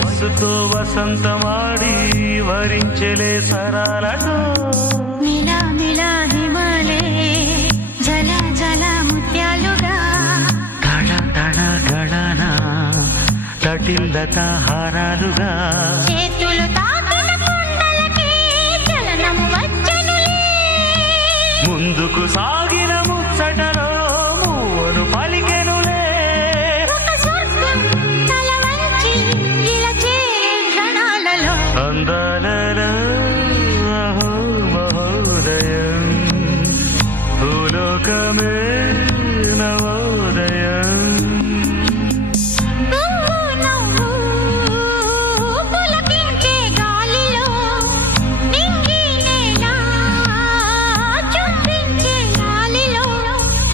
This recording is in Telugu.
వయస్సుతో వసంతమాడి వరించెలే సరాలటో మిలా మిలా హిమాలే జల జల ముత్యాలుగా తడ తడ గళన తటిల్లత హారాలుగా